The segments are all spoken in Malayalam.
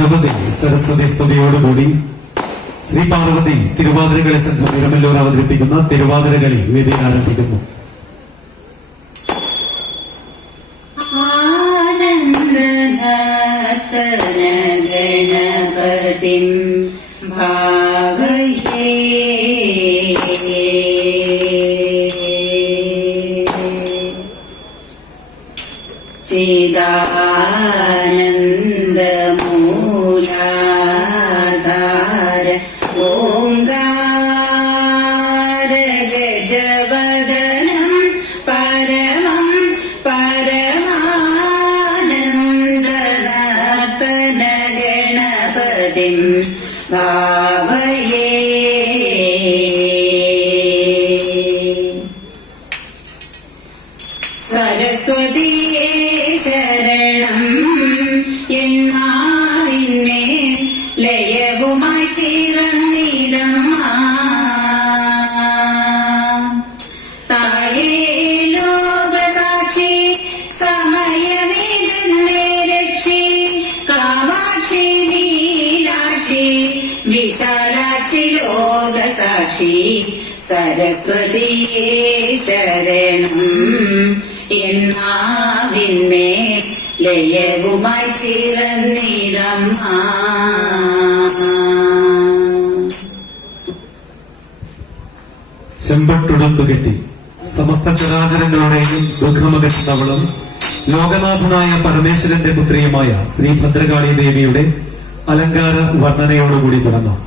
ഗണപതി സരസ്വതി സ്തുതിയോടുകൂടി ശ്രീ പാർവതി തിരുവാതിരകളി സംഘം ഇരമല്ലൂർ അവതരിപ്പിക്കുന്ന തിരുവാതിരകളി വേദിയിൽ ആരംഭിക്കുന്നു. ഗണപതിം ഭാവയേ ചിദാനന്ദമൂലാധാര ഓംകാര ഗജവദനം പരമം പരമാനന്ദനർത്തന ഗണപതിം ഭാവയേ. സരസ്വതിയേ ശരണം എന്നാവിന്നെ ലയവുമായി തീർന്നിടമ്മ തായേ ലോകസാക്ഷി സമയമിതെന്നെ രക്ഷി കാമാക്ഷി മീനാക്ഷി വിശാലാക്ഷി ലോകസാക്ഷി സരസ്വതിയേ ശരണം എന്നാവിന്നെ ലയവുമായി തീർന്നിടമ്മ. ചെമ്പട്ടുടുത്തുകെട്ടി സമസ്ത ചരാചരങ്ങളുടെയും ദുഃഖമകറ്റുന്നവളും ലോകനാഥനായ പരമേശ്വരന്റെ പുത്രിയുമായ ശ്രീ ഭദ്രകാളി ദേവിയുടെ അലങ്കാര വർണ്ണനയോടുകൂടി തുടങ്ങാം.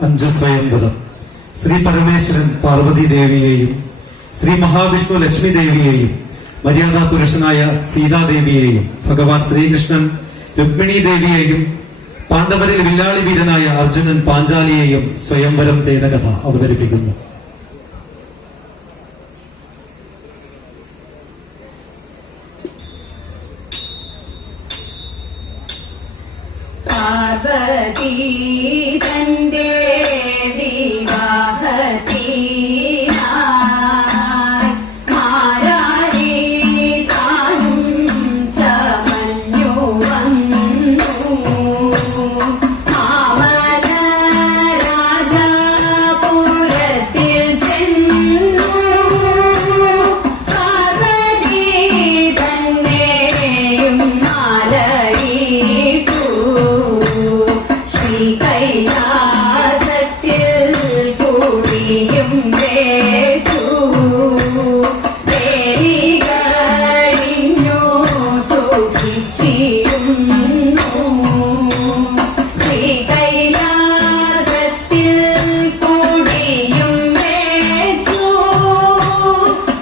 പഞ്ചസ്വയംവരം ശ്രീ പരമേശ്വരൻ പാർവതി ദേവിയെയും ശ്രീ മഹാവിഷ്ണു ലക്ഷ്മി ദേവിയെയും മര്യാദാ പുരുഷനായ സീതാദേവിയെയും ഭഗവാൻ ശ്രീകൃഷ്ണൻ രുക്മിണി ദേവിയെയും പാണ്ഡവരിൽ വില്ലാളി വീരനായ അർജുനൻ പാഞ്ചാലിയെയും സ്വയംവരം ചെയ്ത കഥ അവതരിപ്പിക്കുന്നു. പാർവതി തന്റെ വിവാഹത്തിനായി മാരാരി താനും ചമഞ്ഞു വന്നു. മാമല രാജപുരത്തിൽ ചെന്നു പാർവതി തന്നെയും മാലയിട്ടു. ശ്രീ കൈലാസത്തിൽ കുടിയും വേച്ചു. വേലി കഴിഞ്ഞു സുഖിച്ചിരുന്നു. ശ്രീ കൈലാസത്തിൽ കുടിയും വേച്ചു.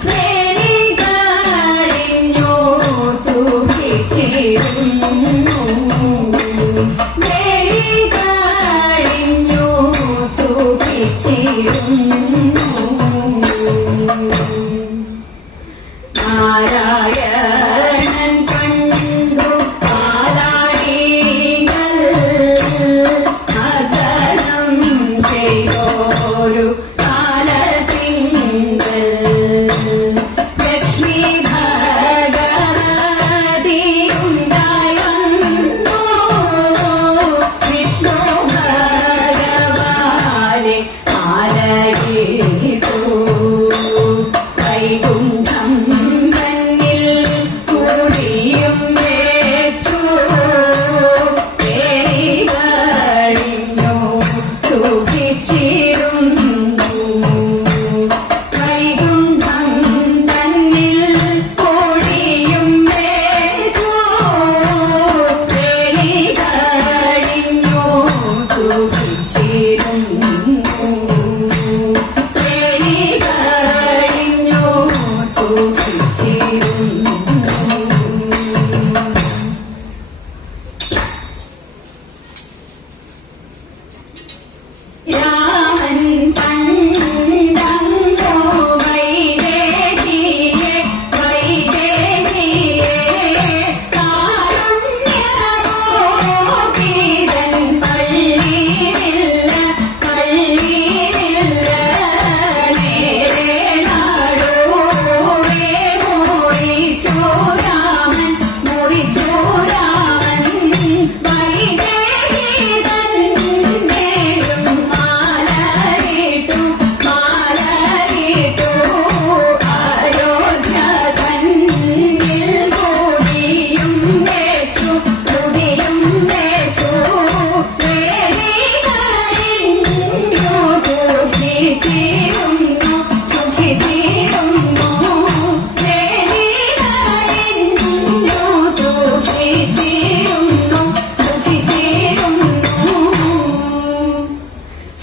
വേലി കഴിഞ്ഞു സുഖിച്ചിരുന്നു. വേലി കഴിഞ്ഞു സുഖിച്ചിരുന്നു. നാരായണൻ കണ്ടു പാലാഴികൾ മദനം ചെയ്തോരു കാലത്തിങ്കൽ. ലക്ഷ്മി ഭഗവതിയുണ്ടായി വന്നു. വിഷ്ണു ഭഗവാനെ മാലയിട്ടു. വൈകുണ്ഠം തന്നിൽ കുടിയും വേച്ചു. വേലി കഴിഞ്ഞു സുഖിച്ചിരുന്നു. വൈകുണ്ഠം തന്നിൽ കുടിയും വേച്ചു. വേലി കഴിഞ്ഞു സുഖിച്ചിരുന്നു. വേലി കഴിഞ്ഞു സുഖിച്ചിരുന്നു. രാമൻ കണ്ടങ്ങോ വൈദേഹിയെ കാരുണ്യമോപിതൻ പള്ളിയില്ല നേരെ നാടോടെ മുറിച്ചു രാമൻ. വൈദേഹി തന്നെയും മാലയിട്ടു. അയോധ്യ തന്നിൽ കുടിയും വേച്ചു. വേലി കഴിഞ്ഞു സുഖിച്ചിരുന്നു. വേലി കഴിഞ്ഞു സുഖിച്ചിരുന്നു.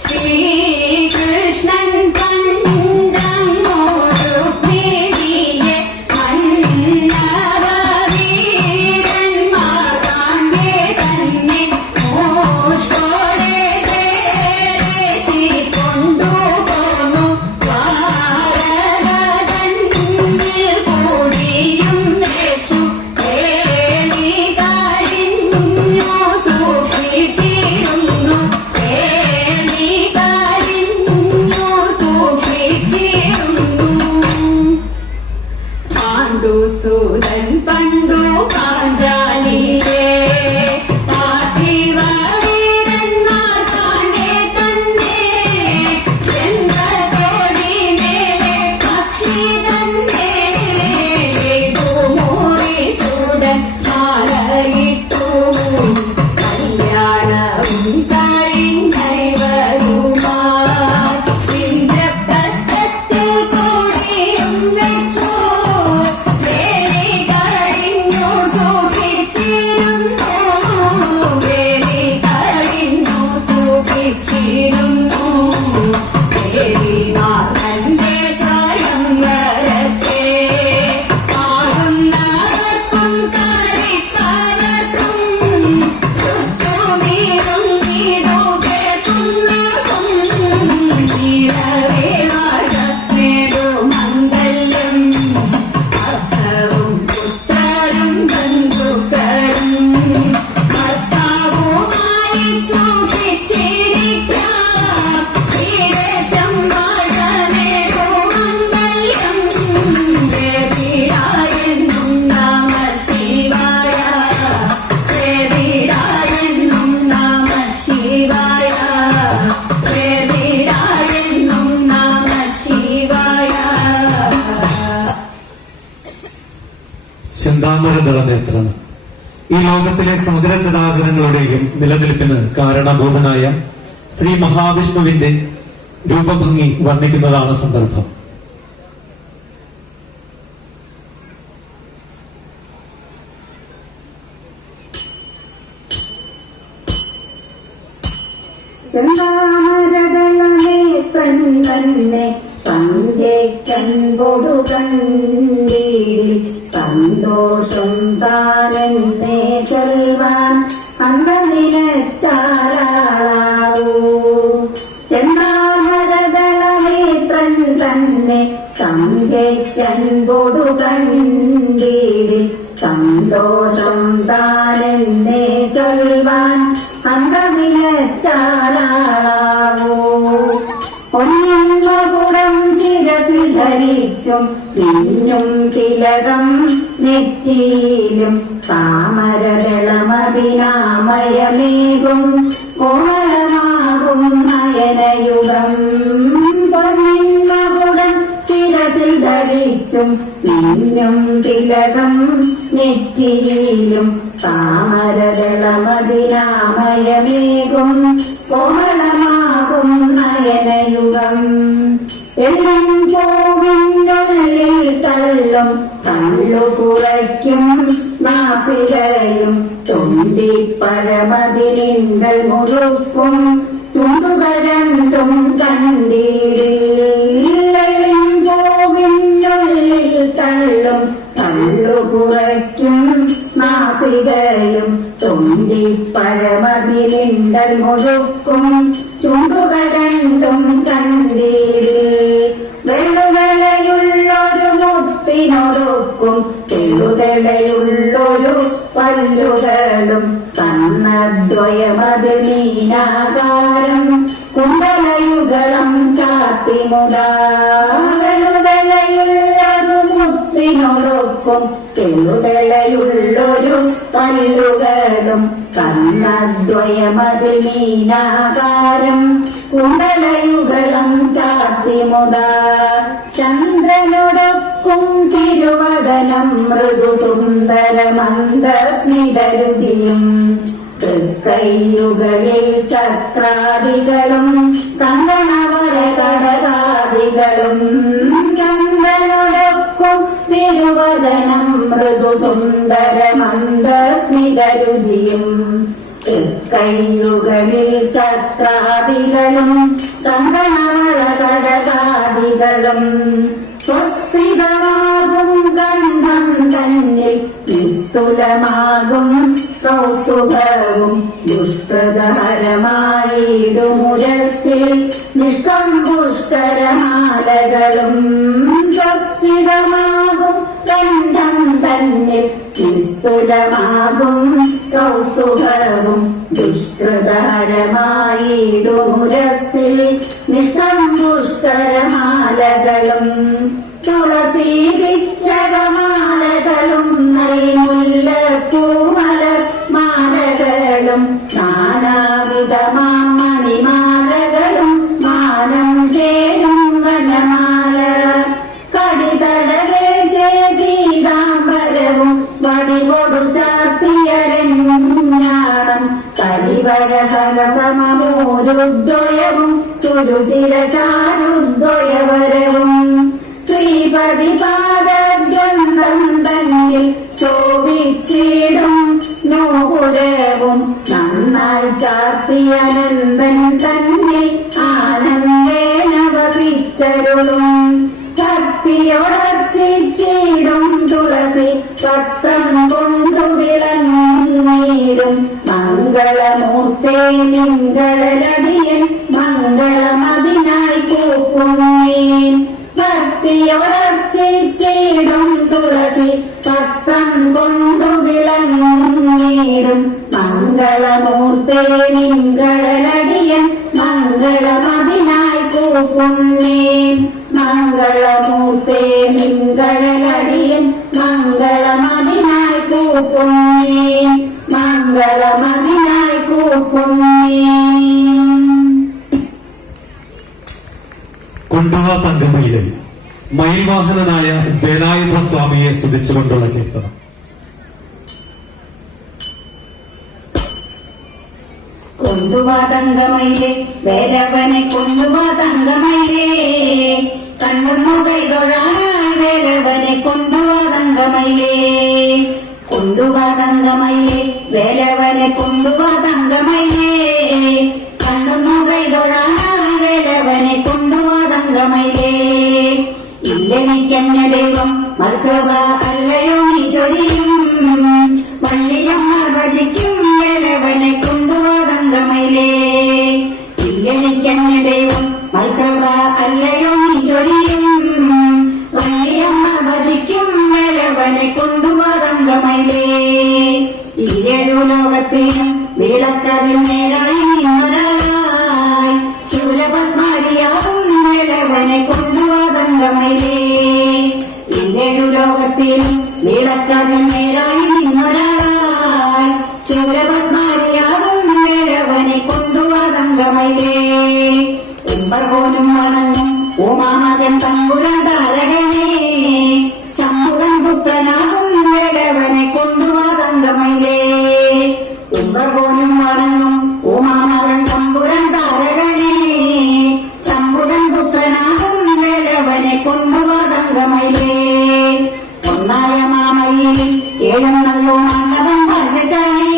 ശ്രീകൃഷ്ണൻ കണ്ടങ്ങോടു രുക്മിണിയെ മന്നവീരന്മാർ കാണ്ടെ തന്നെ മോഷ്ടോടെ തേരേറ്റി കൊണ്ടുപോന്നു. വാരകതന്നിൽ കുടിയും വേച്ചു. വേലി കഴിഞ്ഞു സുഖിച്ചിരുന്നു. വേലി കഴിഞ്ഞു സുഖിച്ചിരുന്നു. പാണ്ഡുസൂതൻ പണ്ടു പാഞ്ചാലിയെ പാർത്ഥിവീരന്മാർ കാണ്ടെ തന്നെ ചന്ദ്രകോടി മേലെ പക്ഷി തന്നെ മുറിച്ചുടൻ മാലയിട്ടു. കല്യാണവും കഴിഞ്ഞൈവരുമാർ ഇന്ദ്രപ്രസ്ഥത്തിൽ കൂടിയും വെച്ചു. വേലി കഴിഞ്ഞു സുഖിച്ചിരുന്നു. വേലി കഴിഞ്ഞു സുഖിച്ചിരുന്നു. വേലിനാഥന്റെ സ്വയംവരത്തെ പാടുന്നവർക്കും കളിപ്പവർക്കും ചുറ്റുമിരുന്നിട ലോകത്തിലെ സകല ചരാചരങ്ങളുടെയും നിലനിൽപ്പിന് കാരണഭൂതനായ ശ്രീ മഹാവിഷ്ണുവിന്റെ രൂപഭംഗി വർണ്ണിക്കുന്നതാണ് സന്ദർഭം. ചെന്താമരദളനേത്രൻ തന്നെ സന്ധ്യയ്ക്കൻ കൊടുകണ്ടീടിൽ സന്തോഷം താനെന്നെ ചൊൽവാൻ അന്തനിനച്ചാലാളാവൂ. ചെന്താമരദളനേത്രൻ തന്നെ സന്ധ്യയ്ക്കൻ കൊടുകണ്ടീടിൽ സന്തോഷം താനെന്നെ ചൊൽവാൻ അന്തനിനച്ചാലാളാവൂ. പൊന്നിന്മകുടം ശിരസിൽ ധരിച്ചും മിന്നും തിലകം നെറ്റിയിലും താമരദളമതിനാമയമേകും കോമളമാകും നയനയുഗം. പൊന്നിന്മകുടം ശിരസിൽ ധരിച്ചും മിന്നും തിലകം നെറ്റിയിലും താമരദളമതിനാമയമേകും കോമളമാകും നയനയുഗം. എല്ലാം പൂവിനുള്ളിൽ തള്ളും കള്ളു കുറയ്ക്കും നാസികയും തുണ്ടിപ്പഴമതിലിണ്ടൽ മുറുക്കും ചുണ്ടുകൾ രണ്ടും കണ്ടീടിൽ. പൂവിനുള്ളിൽ തള്ളും കള്ളു കുറയ്ക്കും നാസികയും തുണ്ടിപ്പഴമതിലിണ്ടൽ മുറുക്കും ചുണ്ടുകൾ രണ്ടും കണ്ടീടിൽ. വെള്ളുവലയുള്ളൊരു മുത്തിനൊടുക്കും തെളുതളയുള്ളൊരു പല്ലുകളും കണ്ണദ്വയമതിൽ മീനാകാരം കുണ്ടലയുഗളം ചാത്തിമുതാ. വെള്ളുവലയുള്ളൊരു മുത്തിനൊടുക്കും തെളുതളയുള്ളൊരു പല്ലുകളും കണ്ണദ്വയമതിൽ മീനാകാരം കുണ്ടലയുഗളം ചാത്തിമുതാ. ചന്ദ്രനൊടൊക്കും തിരുവദനം മൃദുസുന്ദരമന്ദസ്മിതരുചിയും തൃക്കൈയുകളിൽ ചക്രാദികളും കങ്കണവര കടകാദികളും. ചന്ദ്രനൊടൊക്കും തിരുവദനം മൃദുസുന്ദരമന്ദസ്മിതരുചിയും തൃക്കൈയുകളിൽ ചക്രാദികളും കങ്കണവര കടകാദികളും. സ്വസ്ഥിതമാകും ഗന്ധം തന്നിൽ നിസ്തുലമാകും കൗസ്തുഭവും ദുഷ്കൃതഹരമായിടുമുരസ്സിൽ നിഷ്കംപുഷ്കരമാലകളും. സ്വസ്ഥിതമാകും ഗന്ധം തന്നിൽ നിസ്തുലമാകും കൗസ്തുഭവും ദുഷ്കൃതഹരമായിടുമുരസ്സിൽ നിഷ്കംപുഷ്കരമാലകളും. തുളസി പിച്ചകമാലകളും നൽമുല്ലപ്പൂമലർ മാലകളും നാനാവിധമാം മണിമാലകളും മാനം ചേരും വനമാല. കടിതടവേശേ ഗീതാംബരവും വടികൊടു ചാർത്തിയരഞ്ഞാണം കരിവരസരസമൂരുദ്വയവും സുരുചിര ചാരുദ്വയവരവും. ശ്രീപതിപാദഗ്രന്ഥം തന്നിൽ ശോഭിച്ചിടും നോപുരവും നന്നായി ചാർത്തിയനന്ദൻ തന്നിൽ ആനന്ദേന വസിച്ചരുളും. ഭക്തിയൊടർച്ചിച്ചിടും തുളസി പത്രം കൊണ്ടു വിളങ്ങിടും മംഗളമൂർത്തേ നിങ്ങളടിയൻ മംഗളമതിനായി കൂപ്പുന്നേൻ. ഭക്തിയൊടർച്ചിച്ചിടും തുളസി പത്രം കൊണ്ടു വിളങ്ങിടും മംഗളമൂർത്തേ നിങ്ങളടിയൻ മംഗളമതിനായി കൂപ്പുന്നേൻ. മംഗളമൂർത്തേ നിങ്ങളടിയൻ മംഗളമതിനായി കൂപ്പുന്നേൻ. മംഗളമതിനായി കൂപ്പുന്നേൻ. കൊണ്ടുവ തങ്കമയിലെ മയിൽവാഹനനായ വേലായുധ സ്വാമിയെ സ്തുതിച്ചുകൊണ്ടുള്ള കീർത്തനം. കൊണ്ടുവാ തങ്കമയിലേ വേലവനെ കൊണ്ടുവാ തങ്കമയിലേ കണ്ണൊന്നു കൈതൊഴാനായി വേലവനെ കൊണ്ടുവാ തങ്കമയിലേ കൊണ്ടുവാ തങ്കമയിലേ വേലവനെ കൊണ്ടുവാ തങ്കമയിലേ കണ്ണൊന്നു കൈതൊഴാനായി വേലവനെ കൊണ്ടുവാ തങ്കമയിലേ ഇല്ലെനിക്കഞ്ഞ ദൈവം മർക്കവ അല്ലയോ നീ ചൊരിയും വള്ളിയമ്മ ഭജിക്കും വേലവനെ കൊണ്ടുവാ തങ്കമയിലേ ഇല്ലെനിക്കഞ്ഞ ദൈവം മർക്കവ അല്ലയോ നീ ചൊരിയും വള്ളിയമ്മ ഭജിക്കും വേലവനെ കൊണ്ടുവാ തങ്കമയിലേ ഈരേഴു ലോകത്തിനും വിളക്കതിൽ നേരായി നിന്നൊരാളായി ശൂലപത്മാരിയാകും വേലവനെ കൊണ്ടുവാ തങ്കമയിലേ ഈരേഴു ലോകത്തിനും വിളക്കതിൽ നേരായി നിന്നൊരാളായി ശൂലപത്മാരിയാകും വേലവനെ കൊണ്ടുവാ തങ്കമയിലേ ഉമ്പർ പോലും വണങ്ങും ഉമാമകൻ തമ്പുരാൻ താരകനേ ശംഭുവൻ പുത്രനാകും വേലവനെ കൊണ്ടുവാ തങ്കമയിലേ ഉമ്പർ പോലും വണങ്ങും ഉമാമകൻ തമ്പുരാൻ താരകനേ ശംഭുവൻ പുത്രനാകും വേലവനെ കൊണ്ടുവാ തങ്കമയിലേ ഒന്നായ മാമയിൽ ഏഴുന്നള്ളൂ മാനവൻ ഭാഗ്യശാലി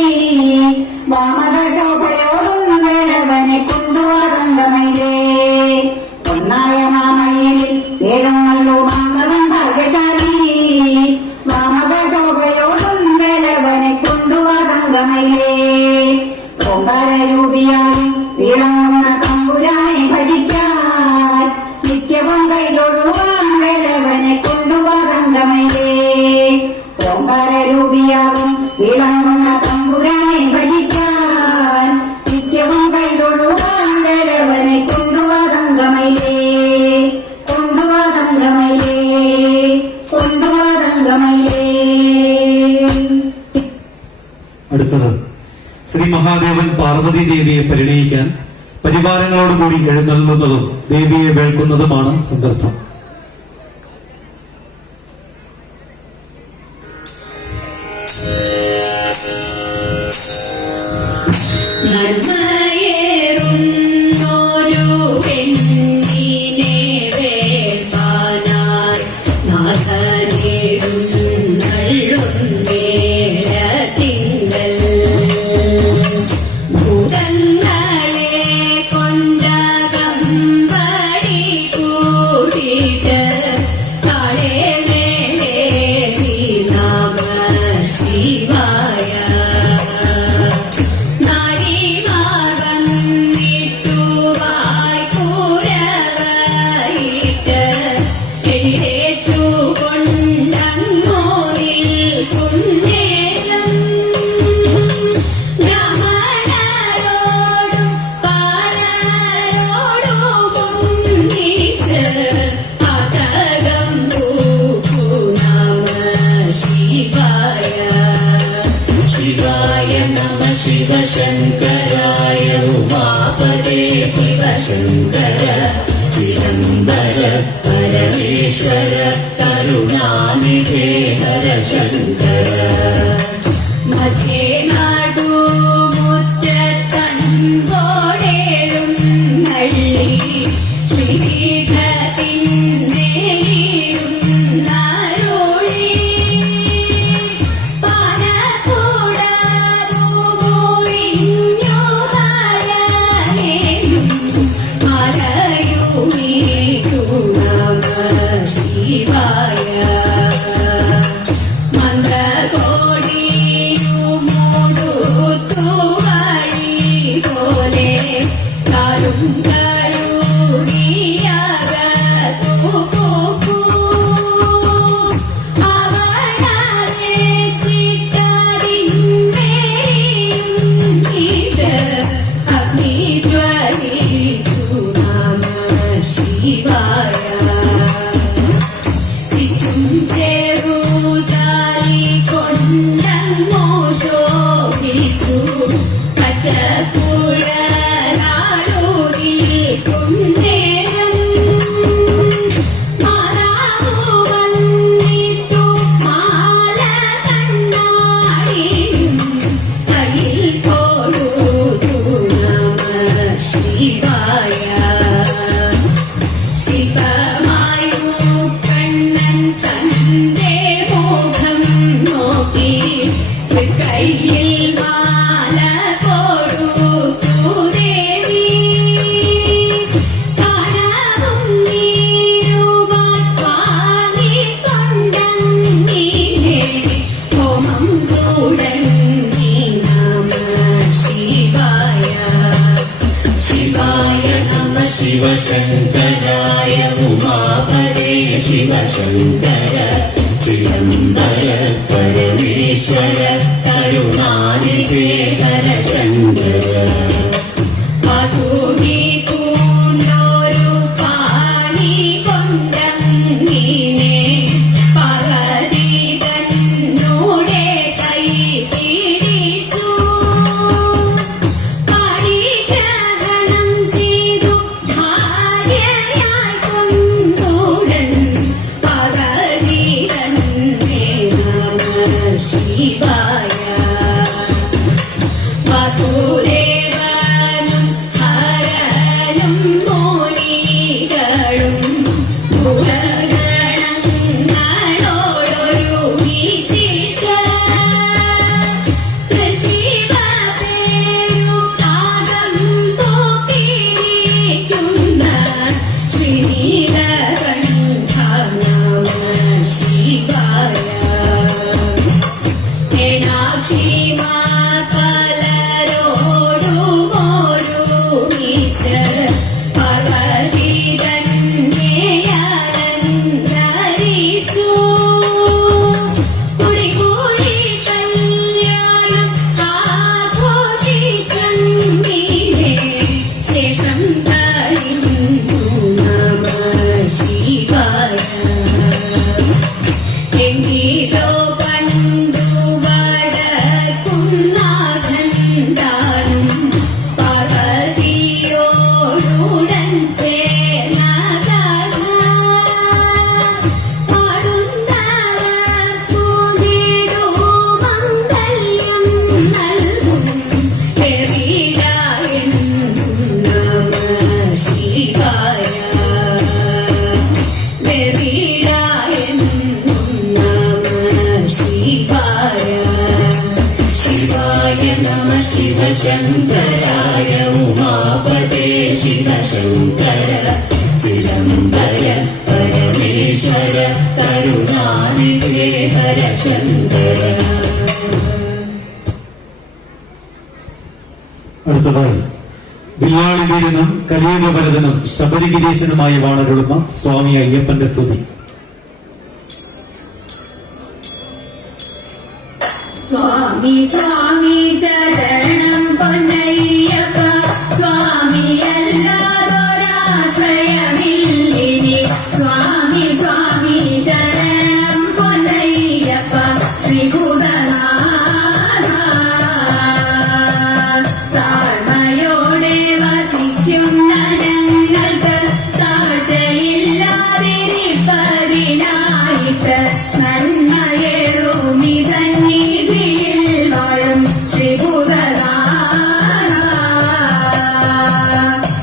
വാമക ശോഭയോടും വേലവനെ കൊണ്ടുവാ തങ്കമയിലേ ഒന്നായ മാമയിൽ ഏഴുന്നള്ളൂ മാനവൻ ഭാഗ്യശാലി വാമക ശോഭയോടും വേലവനെ കൊണ്ടുവാ തങ്കമയിലേ ഓംകാരരൂപിയായി വിളങ്ങുന്ന തമ്പുരാനെ ഭജിക്കാൻ നിത്യവും കൈതൊഴുവാൻ വേലവനെ കൊണ്ടുവാ തങ്കമയിലേ ഓംകാരരൂപിയാകും വിളങ്ങുന്ന തമ്പുരാനെ ഭജിക്കാൻ നിത്യവും കൈതൊഴുവാൻ വേലവനെ കൊണ്ടുവാ തങ്കമയിലേ കൊണ്ടുവാ തങ്കമയിലേ കൊണ്ടുവാ തങ്കമയിലേ. അടുത്തത് ശ്രീ മഹാദേവൻ പാർവതി ദേവിയെ പരിണയിക്കാൻ പരിവാരങ്ങളോടുകൂടി എഴുന്നള്ളുന്നതും ദേവിയെ വേൾക്കുന്നതുമാണ് സന്ദർഭം. ശങ്കരായ ഉമാപദേ ശിവശങ്കര ചിദംബര പരമേശ്വര കരുണാനിധേ ഹര ശങ്കര മധ്യേ നാടു മുറ്റത്തൻപോടേഴും നള്ളി ശ്രീപീഠത്തിന്മേലിരും നാരോളി പച്ചപ്പുഴ നാടോടി കൊണ്ടേരം ശിവശങ്കരായ ഉമാപദേ ശിവശങ്കര ചിദംബര പരമേശ്വര കരുണാനിധേ ഹരശങ്കര വാസുകി പൂണ്ടോരു പാണി കൊണ്ടങ്ങിനെ പകതി തന്നോടെ കൈ പിടിച്ചു പരിഗ്രഹണം ചെയ്തു ഭാര്യയായി കൊണ്ടുടൻ പകതി തന്നെ നമഃ ശിവായ വാസുദേവനും ഹരനും മുനികളും ഭൂതഗണങ്ങളോടൊരുമിച്ചിട്ട് ശിവപേരുനാഗം തോക്കിയിരിക്കുന്ന ശ്രീനീലകണ്ഠ നമഃ ശിവായ മീനാക്ഷിമാർ പലരോടുമൊരുമിച്ച് പാർവതി തന്നെയലങ്കരിച്ചു. കുടികൂടി കല്യാണം ആഘോഷിച്ചെങ്കിലേ ശേഷം കഴിഞ്ഞു നമഃ ശിവായ. എങ്കിലോ പണ്ടു വടക്കുന്നാഥൻ താനും പാർവതിയോടുടൻ ചേർന്നതാണ്. പാടുന്നവർക്കു നേടുമംഗല്യം നൽകും പെരിടായെന്നും നമഃ ശിവായ. ശിവായ നമഃ ശിവശങ്കരായ ഉമാപദേ ശിവശങ്കര ചിദംബര പരമേശ്വര കരുണാനിധേ ഹരശങ്കര. അടുത്തതായി വില്ലാളി വീരനും കലിയുഗവരദനും ശബരിഗിരീശനുമായി വാണരുളുന്ന സ്വാമി അയ്യപ്പന്റെ സ്തുതി. സ്വാമി സ്വാമി ശരണം പൊന്നയ്യപ്പ സ്വാമി അല്ലാതൊരാശ്രയമില്ലിനി. സ്വാമി സ്വാമി ശരണം പൊന്നയ്യപ്പ ശ്രീഭൂതനാഥ. താഴ്മയോടെ വസിക്കുന്ന ഞങ്ങൾക്ക് താഴ്ചയില്ലാതിരിപ്പതിനായിട്ട് നന്മയേറുമി സന്നിധിയിൽ വാഴും ശ്രീഭൂതനാഥ.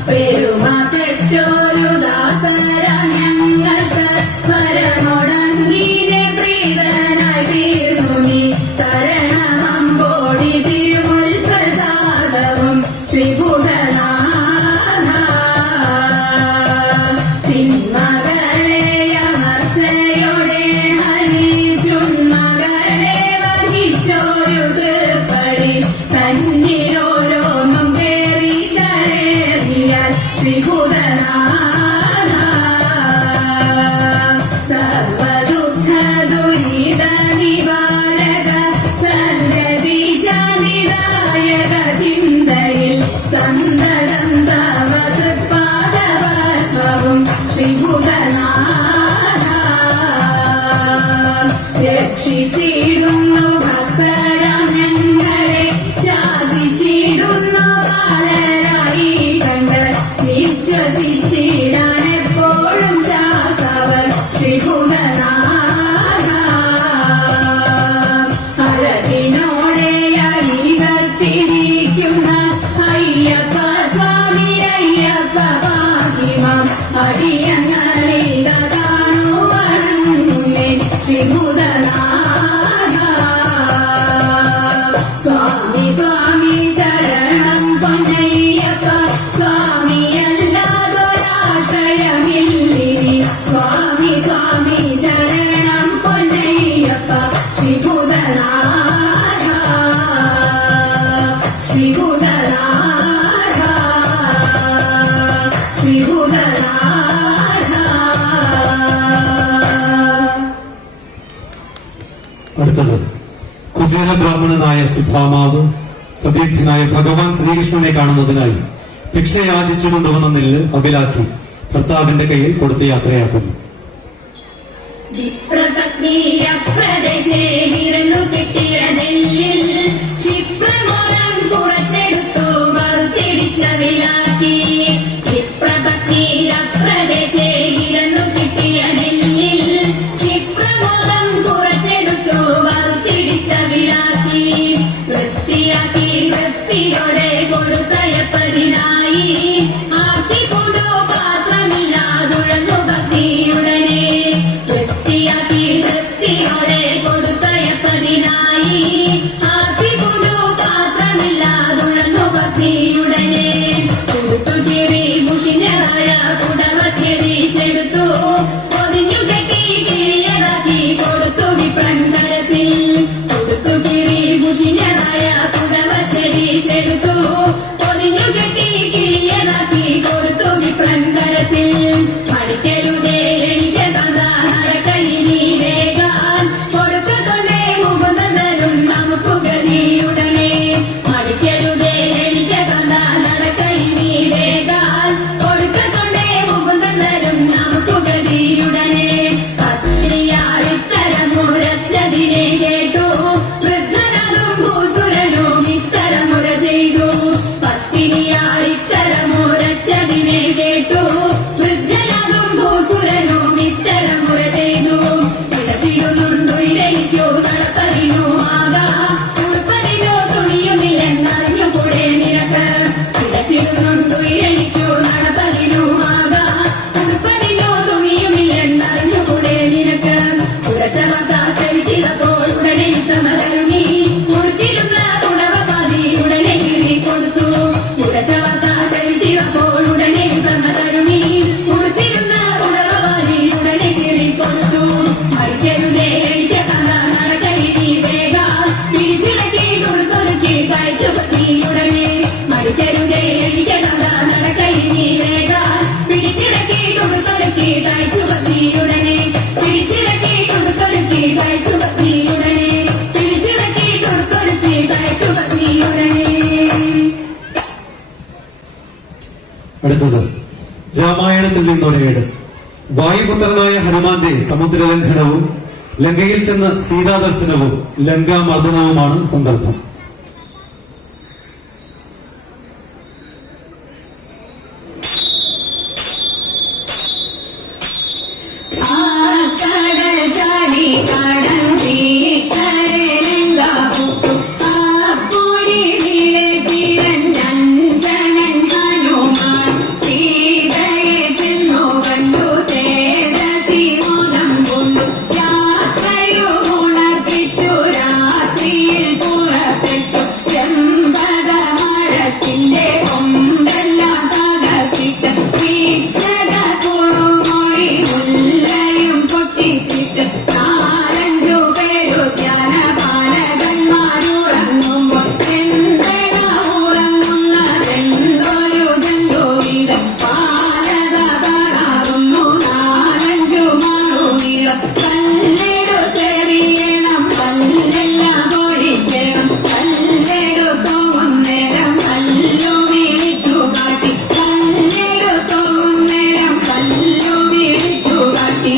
പെരുമ പെറ്റോരു ദാസരം ഞങ്ങൾക്ക് പരമൊടങ്ങിനെ പ്രീതനായി തീർന്നു നീ. തരണമമ്പോടി തിരുമുൽ പ്രസാദവും ശ്രീഭൂതനാഥ. തിന്മകളെ അമർച്ചയോടെ ഹനിച്ചുന്മകളെ വഹിച്ചോരു തൃപ്പടി തന്നിലോരോന്നും കേറി കരേറിയാൽ ശ്രീഭൂതനാഥ. സർവദുഃഖ ദുരിത നിവാരക സർവദീശാനിദായക ചിന്തയിൽ സന്തതം തവ തൃപ്പാദപത്മവും ശ്രീഭൂതനാഥ. രക്ഷിച്ചിടുന്നു ഭക്തരാം ഞങ്ങളെ ശാസിച്ചിടുന്നു ബാലരായി കണ്ട് വിശ്വസിച്ചിടാൻ എപ്പോഴും ശാസ്തവർ ശ്രീഭൂതനാഥ. അഴകിനോടെ അരികത്തിരിക്കുന്ന അയ്യപ്പ ഹരിഹര ബ്രാഹ്മണനായ സുഭാമാവ് സതീർത്ഥനായ ഭഗവാൻ ശ്രീകൃഷ്ണനെ കാണുന്നതിനായി ഭിക്ഷ യാചിച്ചു കൊണ്ടുവന്ന നെല്ല് അവിലാക്കി ഭർത്താവിന്റെ കയ്യിൽ കൊടുത്ത് യാത്രയാക്കുന്നു. വിപ്രപത്നിയപ്രദേശേ നിരന്നു കിട്ടിയ നെല്ലിൽ ക്ഷിപ്രമോദം കുറച്ചെടുത്തു വറുത്തിടിച്ച വിലാക്കി. വിപ്രപത്നിയപ്രദേശേ നിരന്നു കിട്ടിയ നെല്ലിൽ ക്ഷിപ്രമോദം കുറച്ചെടുത്തു വറുത്തിടിച്ച വിലാക്കി. വൃത്തിയാക്കി വൃത്തിയോടെ കൊടുത്തയപ്പതിനായി ആർത്തിക്കൊണ്ടു പാത്രമില്ലാതുഴന്നു ഭക്തിയുടനെ. വൃത്തിയാക്കി വൃത്തിയോടെ കൊടുത്തയപ്പതിനായി ആർത്തിക്കൊണ്ടു പാത്രമില്ലാതുഴന്നു ഭക്തിയുടനെ. കൊടുത്തുകിഴി മുഷിഞ്ഞതായ കുടവ ചെടിച്ചെടുത്തു പൊതിഞ്ഞു കെട്ടി കിഴിയതാക്കി കൊടുത്തു വിപ്രങ്കരത്തിൽ. കൊടുത്തുകിഴി മുഷിഞ്ഞതായ കുടവ ചെടിച്ചെടുത്തു പൊതിഞ്ഞു കെട്ടി കിഴിയതാക്കി കൊടുത്തു വിപ്രങ്കരത്തിൽ. പഠിക്കരുതേ എനിക്ക് കഥ നടക്കയിനി വേഗാൻ കൊടുക്കതൊണ്ടേ മുകുന്ദനും നമുക്ക് ഗതിയുടനെ. പഠിക്കരുതേ എനിക്ക് കഥ നടക്കയിനി വേഗാൻ കൊടുക്കതൊണ്ടേ മുകുന്ദനും നമുക്ക് ഗതിയുടനെ. പത്നിയാളിത്തരം മുരച്ചതിനെ കേട്ടു വൃദ്ധനതും ഭൂസുരനും ഇത്തരമുര ചെയ്തു. പത്നിയാളിത്തരം മുരച്ചതിനെ കേട്ടു വൃദ്ധനതും ഭൂസുരനും ഇത്തരമുര ചെയ്തു. വിളച്ചിടുന്നുണ്ടു ഇരയ്ക്കോ നടപ്പതിനു ആകാ ഉടുപ്പതിനോ തുണിയുമില്ലെന്നറിഞ്ഞുകൂടെ നിനക്ക്. വിളച്ചിടുന്നുണ്ടു ഇരയ്ക്കോ നടപ്പതിനു ആകാ ഉടുപ്പതിനോ തുണിയുമില്ലെന്നറിഞ്ഞുകൂടെ നിനക്ക്. ഉറച്ചവത്ത ശവിച്ചിതപ്പോൾ ഉടനെ യുദ്ധമതരുണി കൊടുത്തിരുന്ന കുടവപാതി ഉടനെ കീറി കൊടുത്തു. ഉറച്ചവത്ത ശവിച്ചിതപ്പോൾ ഉടനെ യുദ്ധമതരുണി കൊടുത്തിരുന്ന കുടവപാതി ഉടനെ കീറി കൊടുത്തു. പഠിക്കരുതേ എനിക്ക് കഥ നടക്കയിനി വേഗ പിടിച്ചിറക്കി കൊടുത്തൊരുക്കി കഴിച്ചു പത്നിയുടനെ. പഠിക്കരുതേ എനിക്ക് കഥ നടക്കയിനി വേഗ പിടിച്ചിറക്കി കൊടുത്തൊരുക്കി കഴിച്ചു പത്നിയുടനെ. പിടിച്ചിറക്കി കൊടുത്തൊരുക്കി കഴിച്ചു പത്നിയുടനെ. പിടിച്ചിറക്കി കൊടുത്തൊരുക്കി കഴിച്ചു പത്നിയുടനെ. അടുത്തത് രാമായണത്തിൽ നിന്നൊരേട്. വായുപുത്രനായ ഹനുമാന്റെ സമുദ്രലംഘനവും ലങ്കയിൽ ചെന്ന് സീതാദർശനവും ലങ്കാമർദ്ദനവുമാണ് സന്ദർഭം. ആർക്കടൽ ചാടി കടന്തി കരലങ്കാപ്പുത്തു ആപ്പൊടി വിളെ തിരഞ്ഞഞ്ജനൻ ഹനുമാൻ സീതയെ ചെന്നു കണ്ടു ചേതസി മോദം കൊണ്ടു യാത്രയു ഉണർത്തിച്ചു രാത്രിയിൽ പുറപ്പെട്ടു. ചെമ്പകമരത്തിന്റെ കൊമ്പെല്ലാം തകർത്തിട്ട് വീക്ഷക കുറുമൊഴി മുല്ലയും പൊട്ടിച്ചിട്ട് നാലഞ്ചു പേരു ധ്യാനപാലകന്മാരുറങ്ങുമ്പോൾ ചെന്തക ഉറങ്ങുന്നതെന്തൊരു ജന്തുവിധം പാലക കാണാറുന്നു നാലഞ്ചു മാറുനീളം. കല്ലെടുത്തെറിയണം പല്ലെല്ലാം പൊടിക്കണം കല്ലെടുത്തോവും നേരം പല്ലു വിളിച്ചു കാട്ടി. കല്ലെടുത്തോവും നേരം പല്ലു വിളിച്ചു കാട്ടി.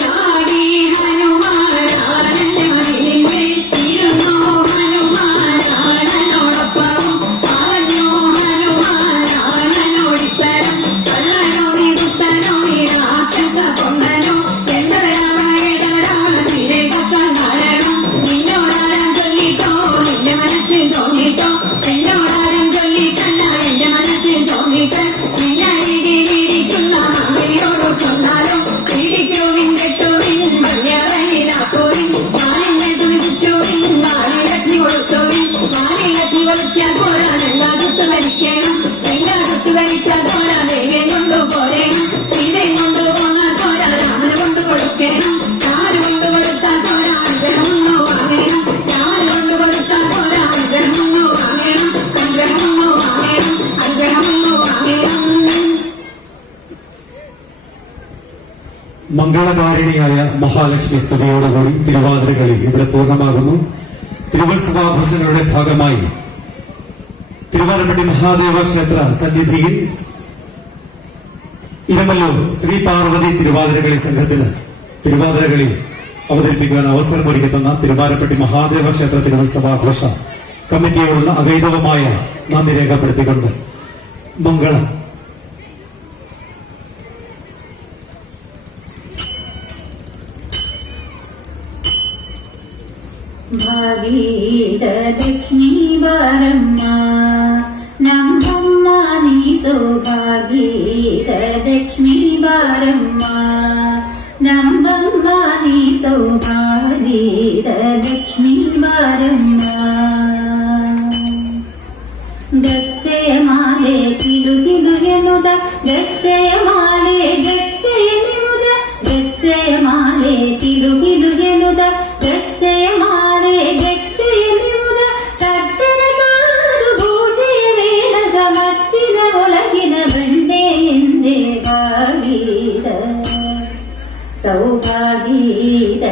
ചാടി ഹനുമാനാണനിരുന്നു ഹനുമാനാണനോടൊപ്പവും പറഞ്ഞു ഹനുമാനാണനോടിത്തരം കള്ളനോ നീ ദുഷ്ടനോ നീ രാക്ഷസ പൊണ്ണനോ എന്നത് രാവണ കേട്ടന രാവണ സീതയെ കത്താൻ കാരണം. നിന്നോടാരം ചൊല്ലിട്ടോ നിന്റെ മനസ്സിൽ തോന്നിട്ടോ എന്നോടാരം ചൊല്ലിട്ടല്ല എന്റെ മനസ്സിൽ തോന്നിട്ട്. നിന്നരികിലിരിക്കുന്ന മാമയോട് ചൊന്നാലോ ഇടിക്കുവിൻ കെട്ടുവിൻ മഞ്ഞറയിലാക്കുവിൻ മാലിന്യ തുണി ചുറ്റുവിൻ മാലിലത്തി കൊടുത്തുവിൻ. മാലിലത്തി കൊടുത്താൽ പോരാ രണ്ടാകത്ത് വലിക്കണം. രണ്ടാകത്ത് വലിച്ചാൽ പോരാ ദേവൻ കൊണ്ടു പോരേണം. സീതയും കൊണ്ടു പോന്നാൽ പോരാ രാമന് കൊണ്ട് കൊടുക്കണം. രാമന് കൊണ്ട് കൊടുത്താൽ പോരാ അനുഗ്രഹമൊന്നു വാങ്ങണം. രാമന് കൊണ്ട് കൊടുത്താൽ പോരാ അനുഗ്രഹമൊന്നു വാങ്ങണം. അനുഗ്രഹമൊന്നു വാങ്ങണം. അനുഗ്രഹമൊന്നു വാങ്ങണം. മംഗളകാരിണിയായ മഹാലക്ഷ്മി സ്തുതിയോടുകൂടി തിരുവാതിരകളി ഇവിടെ പൂർണ്ണമാകുന്നു. തിരുവത്സവാഘോഷങ്ങളുടെ ഭാഗമായി തിരുവാലപ്പള്ളി മഹാദേവ ക്ഷേത്ര സന്നിധിയിൽ ഇരമല്ലൂർ ശ്രീ പാർവതി തിരുവാതിരകളി സംഘത്തിന് തിരുവാതിരകളി അവതരിപ്പിക്കുവാൻ അവസരമൊരുക്കി തന്ന തിരുവാലപ്പള്ളി മഹാദേവ ക്ഷേത്ര തിരുവത്സവാഘോഷ കമ്മിറ്റിയോടുള്ള അഗൈതവമായ നന്ദി രേഖപ്പെടുത്തിക്കൊണ്ട് മംഗളം. ഭാഗീരലക്ഷ്മി വരമ്മ നമ്പമ്മ നീ സൗഭാഗീരലക്ഷ്മി വരമ്മ നമ്പമ്മ നീ സൗഭാഗീരലക്ഷ്മി വരമ്മ ഗച്ഛയമാലേ കിലുകിലു എന്നുത ഗച്ഛയമാലേ ഗച്ഛയനിമുത ഗച്ഛയമാലേ കിലുകിലു എന്നുത ഗച്ഛയമാലേ ഗച്ഛയനിമുത സജ്ജന സാധു പൂജയ വേണക മച്ചിന ഒളകിന ബണ്ടേ എന്തേ ഭാഗീര സൗഭാഗീര